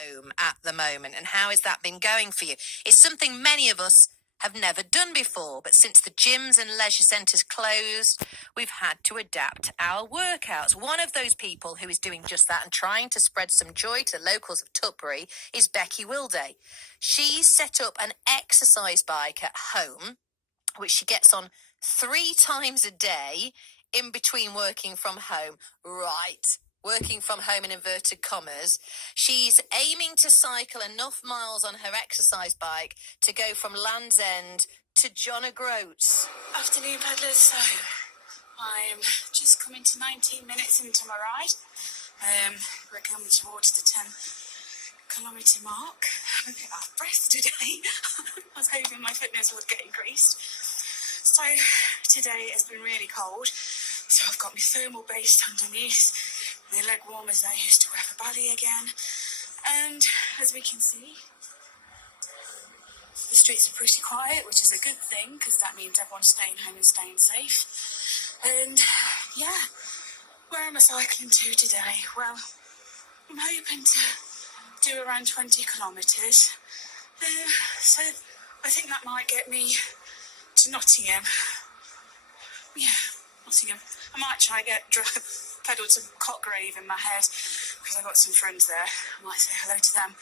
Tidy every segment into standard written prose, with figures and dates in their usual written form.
home at the moment, and how has that been going for you? It's something many of us have never done before, but since the gyms and leisure centres closed, we've had to adapt our workouts. One of those people who is doing just that and trying to spread some joy to the locals of Tutbury is Becky Wilday. She's set up an exercise bike at home, which she gets on 3 times a day in between working from home. Right. Working from home in inverted commas. She's aiming to cycle enough miles on her exercise bike to go from Land's End to John O'Groats. Afternoon, peddlers. So I'm just coming to 19 minutes into my ride. We're coming towards the 10-kilometre mark. I'm a bit out of breath today. I was hoping my fitness would get increased. So today has been really cold. So I've got my thermal base underneath, my leg warmers I used to wear for ballet again. And as we can see, the streets are pretty quiet, which is a good thing because that means everyone's staying home and staying safe. And yeah, where am I cycling to today? Well, I'm hoping to do around 20 kilometres. So I think that might get me to Nottingham. Yeah, Nottingham. I might try and pedal to Cotgrave in my head because I've got some friends there. I might say hello to them.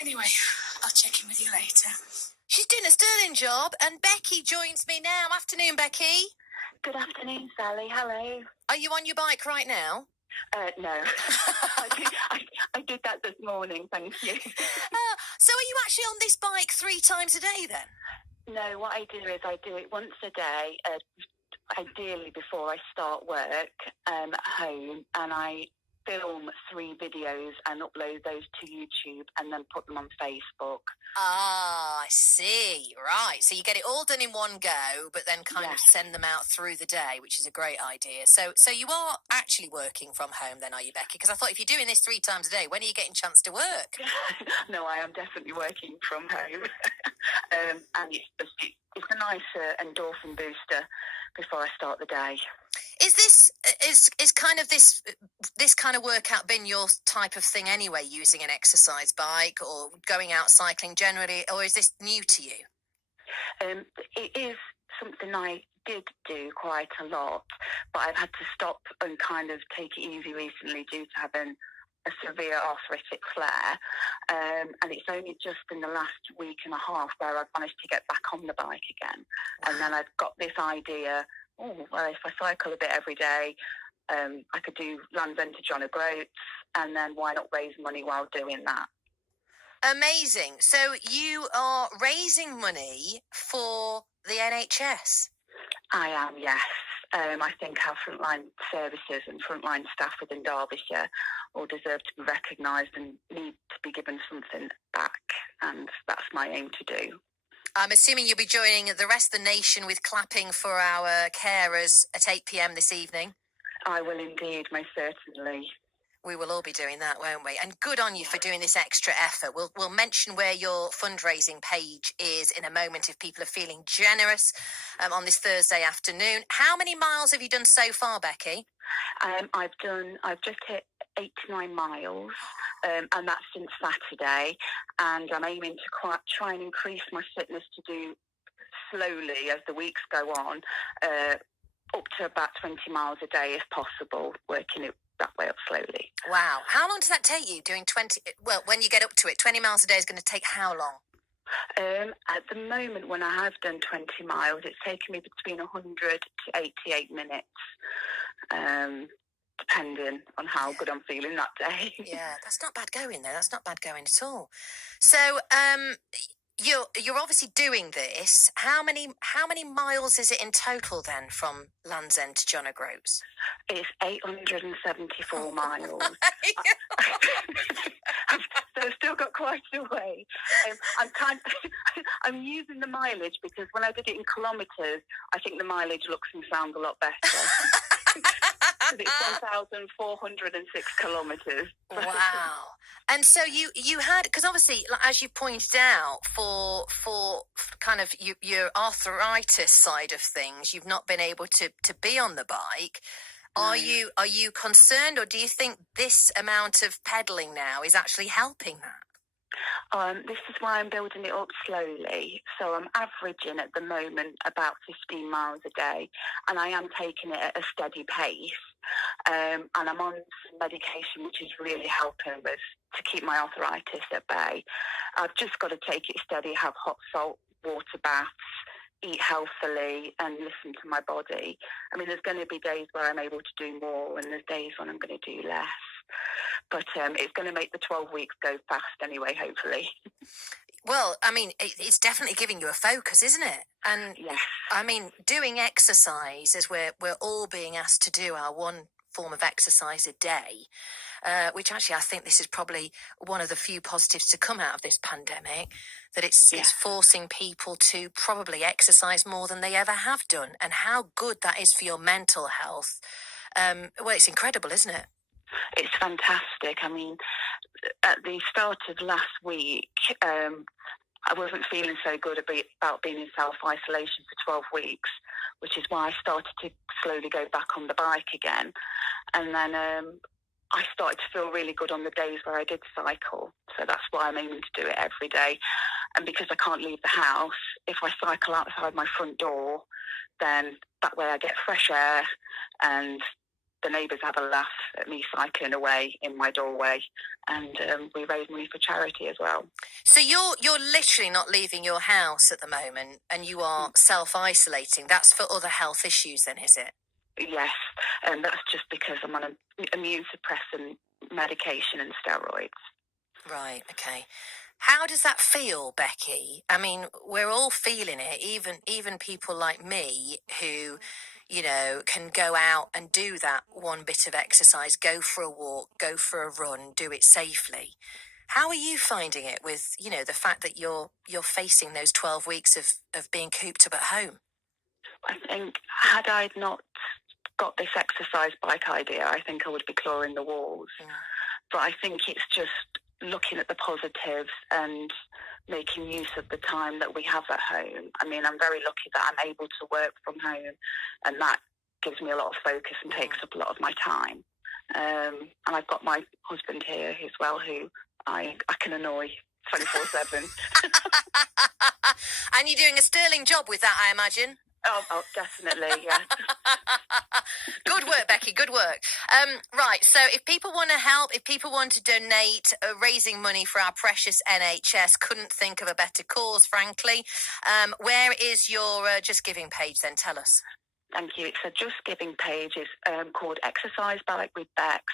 Anyway, I'll check in with you later. She's doing a sterling job, and Becky joins me now. Afternoon, Becky. Good afternoon, Sally. Hello. Are you on your bike right now? No. I did that this morning, thank you. So are you actually on this bike 3 times a day then? No, what I do is I do it once a day, ideally before I start work at home, and I film 3 videos and upload those to YouTube and then put them on Facebook. Ah, I see. Right. So you get it all done in one go, but then kind of send them out through the day, which is a great idea. So you are actually working from home then, are you, Becky? Because I thought if you're doing this 3 times a day, when are you getting a chance to work? No, I am definitely working from home. And it's a nice endorphin booster before I start the day. Is this kind of this kind of workout been your type of thing anyway, using an exercise bike or going out cycling generally, or is this new to you? It is something I did do quite a lot, but I've had to stop and kind of take it easy recently due to having a severe arthritic flare, and it's only just in the last week and a half where I've managed to get back on the bike again. Wow. And then I've got this idea, if I cycle a bit every day, I could do Land's End to John O'Groats, and then why not raise money while doing that? Amazing. So you are raising money for the NHS? I am, yes. I think our frontline services and frontline staff within Derbyshire all deserve to be recognised and need to be given something back, and that's my aim to do. I'm assuming you'll be joining the rest of the nation with clapping for our carers at 8 p.m. this evening? I will indeed, most certainly. We will all be doing that, won't we? And good on you for doing this extra effort. We'll mention where your fundraising page is in a moment if people are feeling generous on this Thursday afternoon. How many miles have you done so far, Becky? I've just hit 89 miles, and that's since Saturday. And I'm aiming to try and increase my fitness to do slowly as the weeks go on, up to about 20 miles a day if possible, working it that way up slowly. Wow. How long does that take you doing 20? Well, when you get up to it, 20 miles a day is going to take how long? At the moment, when I have done 20 miles, it's taken me between 100 to 88 minutes, depending on how good I'm feeling that day. Yeah, that's not bad going, though. That's not bad going at all. So, You're obviously doing this. How many miles is it in total then from Land's End to John O'Groats? It's 874 miles. So I've still got quite a way. I'm using the mileage because when I did it in kilometres, I think the mileage looks and sounds a lot better. It's 1,406 kilometres. Wow. And so you had, because obviously, as you pointed out, for kind of your arthritis side of things, you've not been able to be on the bike. Are you concerned, or do you think this amount of pedalling now is actually helping that? This is why I'm building it up slowly. So I'm averaging at the moment about 15 miles a day, and I am taking it at a steady pace. And I'm on some medication which is really helping with to keep my arthritis at bay. I've just got to take it steady, have hot salt water baths, eat healthily, and listen to my body. I mean, there's going to be days where I'm able to do more, and there's days when I'm going to do less. But it's going to make the 12 weeks go fast anyway, hopefully. Well, I mean, it's definitely giving you a focus, isn't it? And Yes. I mean, doing exercise, as we're all being asked to do our one form of exercise a day, which actually I think this is probably one of the few positives to come out of this pandemic, that it's forcing people to probably exercise more than they ever have done. And how good that is for your mental health. Well, it's incredible, isn't it? It's fantastic. I mean, at the start of last week, I wasn't feeling so good about being in self-isolation for 12 weeks, which is why I started to slowly go back on the bike again. And then I started to feel really good on the days where I did cycle. So that's why I'm aiming to do it every day. And because I can't leave the house, if I cycle outside my front door, then that way I get fresh air, and the neighbours have a laugh at me cycling away in my doorway, and we raise money for charity as well. So you're literally not leaving your house at the moment, and you are self-isolating. That's for other health issues then, is it? Yes, and that's just because I'm on an immune suppressant medication and steroids. Right, okay. How does that feel, Becky? I mean, we're all feeling it, even people like me who, you know, can go out and do that one bit of exercise, go for a walk, go for a run, do it safely. How are you finding it with, you know, the fact that you're facing those 12 weeks of being cooped up at home? I think had I not got this exercise bike idea, I think I would be clawing the walls. But I think it's just looking at the positives and making use of the time that we have at home. I mean, I'm very lucky that I'm able to work from home, and that gives me a lot of focus and takes up a lot of my time. And I've got my husband here as well, who I can annoy 24/7. And you're doing a sterling job with that, I imagine. Oh, definitely, yeah. Good work, Becky, good work. Right, so if people want to help, if people want to donate, raising money for our precious NHS, couldn't think of a better cause, frankly. Where is your Just Giving page then? Tell us. Thank you. It's a Just Giving page. It's called Exercise Bike with Bex,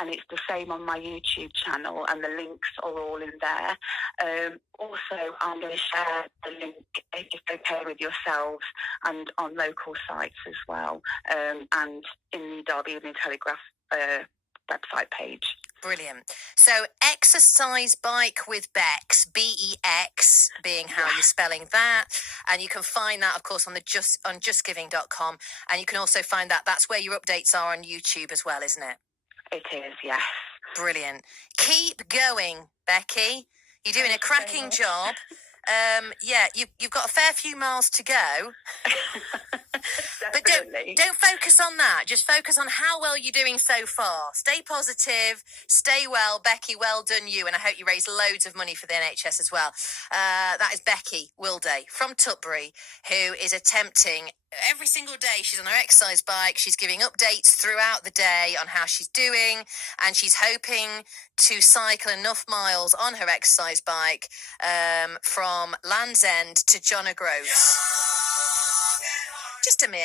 and it's the same on my YouTube channel, and the links are all in there. Also, I'm going to share the link, if it's okay with yourselves, and on local sites as well, and in the Derby Evening Telegraph website page. Brilliant. So Exercise Bike with Bex, BEX being how you're spelling that. And you can find that, of course, on justgiving.com. And you can also find that's where your updates are on YouTube as well, isn't it? It is, yes. Brilliant. Keep going, Becky. You're doing a cracking job. You've got a fair few miles to go. But don't focus on that. Just focus on how well you're doing so far. Stay positive, stay well. Becky, well done you. And I hope you raise loads of money for the NHS as well. That is Becky Wilday from Tutbury, who is attempting every single day. She's on her exercise bike. She's giving updates throughout the day on how she's doing. And she's hoping to cycle enough miles on her exercise bike from Land's End to John O'Groats. Just a minute.